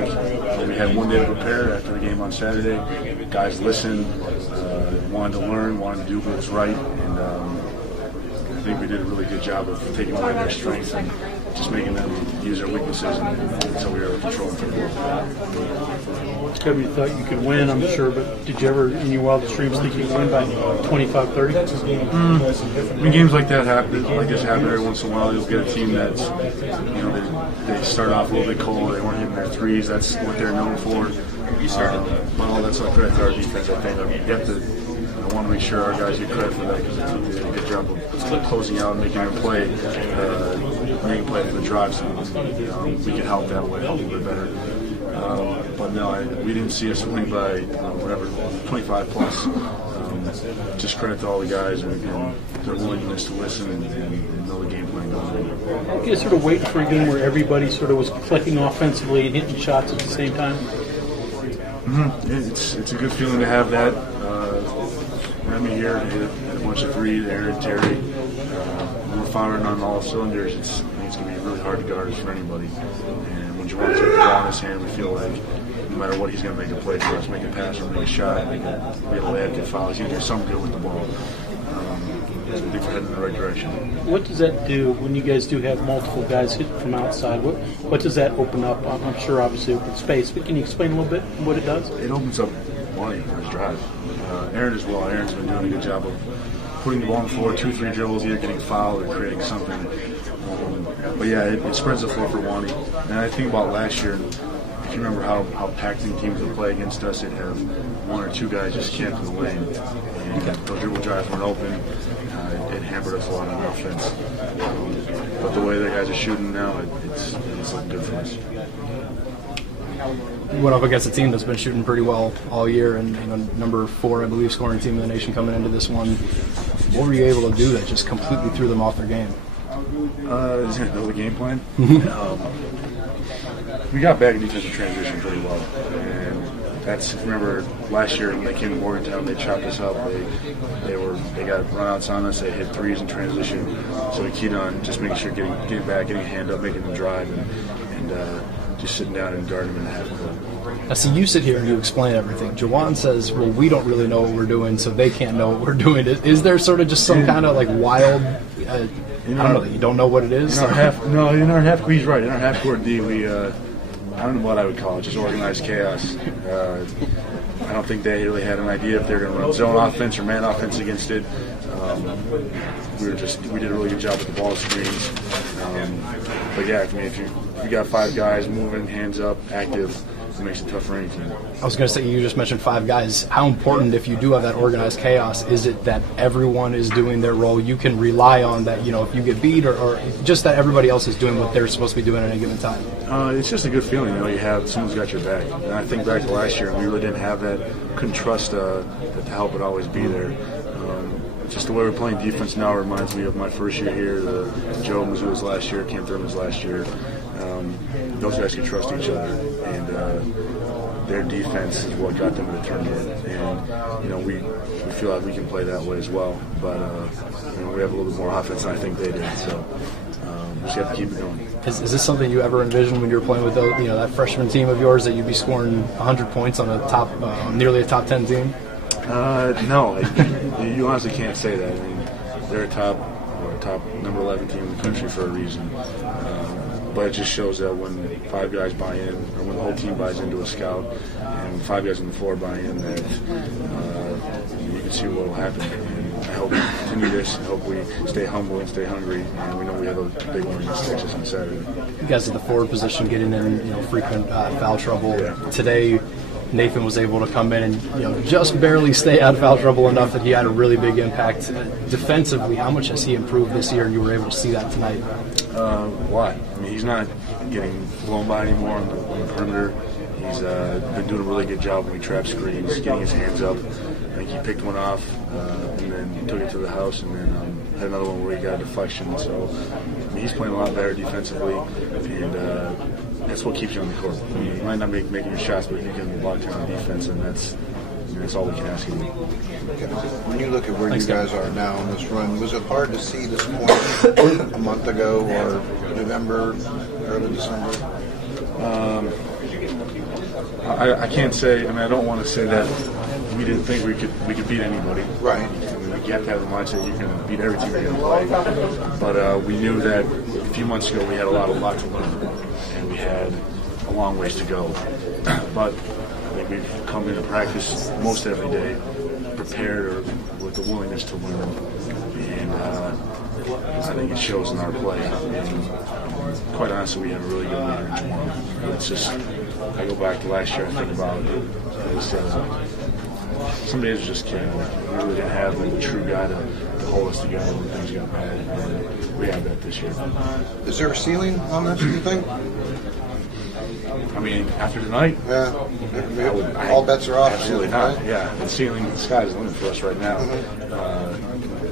think we had one day to prepare after the game on Saturday. Guys listened, wanted to learn, wanted to do what was right, and I think we did a really good job of taking away their strengths and just making them use their weaknesses, and so we were controlling for the ball. Kevin, you thought you could win, I'm sure, but did you ever, in your wildest dreams, think you'd win by 25-30? I mean, games like that happen. Like this happen every once in a while. You'll get a team that's, they start off a little bit cold. They weren't hitting their threes. That's what they're known for. But all that's like credit to our defense. I think you have to. I want to make sure our guys get credit for that because the team did a good job of closing out and making them play, making play for the drive. So we can help that way, help a little bit better. But no, we didn't see us winning by 25 plus. Just credit to all the guys and their willingness to listen and know the game plan going on. You guys sort of waiting for a game where everybody sort of was clicking offensively and hitting shots at the same time? It's a good feeling to have that. Remy here hit a bunch of threes, Aaron, Terry. We're firing on all cylinders. It's going to be really hard to guard us for anybody. And when Juwan took the ball in his hand, we feel like no matter what, he's going to make a play for us, make a pass or make a shot, be able to add good fouls. He's going to do something good with the ball. I think we're heading in the right direction. What does that do when you guys do have multiple guys hitting from outside? What does that open up? I'm sure obviously open space, but can you explain a little bit what it does? It opens up money for his drive. Aaron as well. Aaron's been doing a good job of putting the ball on the floor, 2-3 dribbles, either getting fouled or creating something. But yeah, it spreads the floor for Wani. And I think about last year, if you remember how packing teams would play against us, they'd have one or two guys just camped in the lane. And those dribble drives weren't open. It hampered us a lot on offense. But the way the guys are shooting now, it's looking good for us. You went up against a team that's been shooting pretty well all year, and number 4, I believe, scoring team in the nation coming into this one. What were you able to do that just completely threw them off their game? Know the game plan. We got back in defensive transition pretty well, and that's, remember last year when they came to Morgantown, they chopped us up. They got runouts on us. They hit threes in transition. So we keyed on just making sure getting back, getting a hand up, making them drive, and just sitting down and guarding them in the half court. Now, see, you sit here and you explain everything. Jawan says, well, we don't really know what we're doing, so they can't know what we're doing. Is there sort of just some kind of like wild, I don't know, you don't know what it is? In our half court, he's right. In our half court D, we, I don't know what I would call it, just organized chaos. I don't think they really had an idea if they were going to run zone offense or man offense against it. We did a really good job with the ball screens. But yeah, I mean, if you got 5 guys moving, hands up, active, it makes it tough for any team. I was going to say, you just mentioned 5 guys. How important, if you do have that organized chaos, is it that everyone is doing their role? You can rely on that, if you get beat, or just that everybody else is doing what they're supposed to be doing at any given time? It's just a good feeling, you have someone's got your back. And I think back to last year, we really didn't have that. Couldn't trust that the help would always be there. Just the way we're playing defense now reminds me of my first year here. Joe Mizzou's last year, Cam Thurman's last year. Those guys can trust each other, and their defense is what got them to the tournament. And we feel like we can play that way as well. But we have a little bit more offense than I think they did. So we just have to keep it going. Is this something you ever envisioned when you were playing with that freshman team of yours, that you'd be scoring 100 points on nearly a top 10 team? No, you honestly can't say that. I mean, they're a top number 11 team in the country for a reason. But it just shows that when 5 guys buy in, or when the whole team buys into a scout, and when 5 guys on the floor buy in, that you can see what will happen. And I hope we continue this. I hope we stay humble and stay hungry. And we know we have those big ones against Texas on Saturday. You guys at the forward position getting in frequent foul trouble. Yeah. Today, Nathan was able to come in and just barely stay out of foul trouble enough that he had a really big impact. Defensively, how much has he improved this year, and you were able to see that tonight? A lot. I mean, he's not getting blown by anymore on the perimeter. He's been doing a really good job when he trap screens, getting his hands up. I think he picked one off and then took it to the house, and then had another one where he got a deflection. So I mean, he's playing a lot better defensively, and that's what keeps you on the court. I mean, you might not be making your shots, but you can lock down the defense, and that's all we can ask you. When you look at where you guys are now in this run, was it hard to see this point a month ago or November, early December? I can't say. I mean, I don't want to say that we didn't think we could beat anybody. Right. I mean, you have to have the mindset you're going to beat every team you're going to play. But we knew that a few months ago we had a lot to learn, and we had a long ways to go. But I think we've come into practice most every day prepared with the willingness to learn, and I think it shows in our play. And quite honestly, we have a really good leader in Jamal. It's just, I go back to last year, I think about it. It was, some days were just kidding. We really didn't have the true guy to hold us together when things got bad, and we have that this year. Is there a ceiling on this, do you think? I mean, after tonight, all bets are off. Absolutely not. Right? Yeah, the ceiling, the sky's the limit for us right now.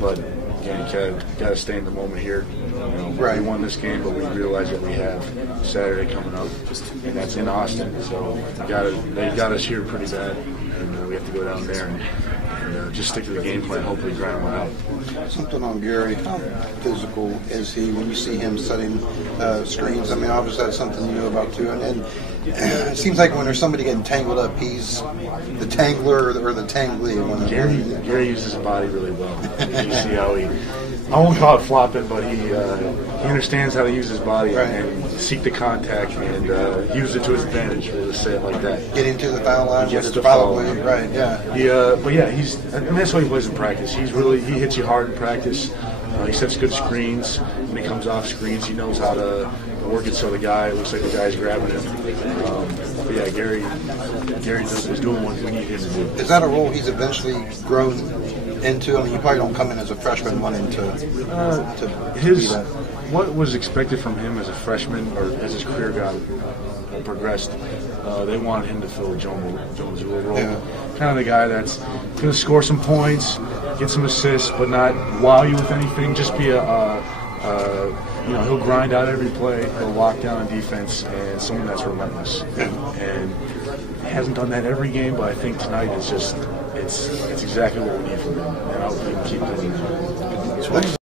But again, you got to stay in the moment here. Right. We won this game, but we realize that we have Saturday coming up, and that's in Austin. So they got us here pretty bad, and we have to go down there and just stick to the game plan. Hopefully, grind one out. Something on Gary. How physical is he when you see him setting screens? I mean, obviously that's something you know about too. And it seems like when there's somebody getting tangled up, he's the tangler or the tangly. Gary uses his body really well. You see how I won't call it flopping, but he understands how to use his body and seek the contact and use it to his advantage. We'll just say it like that. Getting to the foul line, yes, probably right. Yeah. But yeah, that's what he plays in practice. He hits you hard in practice. He sets good screens. When he comes off screens, he knows how to work it so it looks like the guy's grabbing him. But yeah, Gary is doing what we need him to do. Is that a role he's eventually grown into? I mean, you probably don't come in as a freshman wanting to be that. What was expected from him as a freshman or as his career got progressed, they wanted him to fill Jones' role. Yeah. Kind of the guy that's going to score some points, get some assists, but not wow you with anything. Just be he'll grind out every play, he'll lock down on defense, and someone that's relentless. And he hasn't done that every game, but I think tonight it's exactly what we need from him. And I hope he can keep doing it.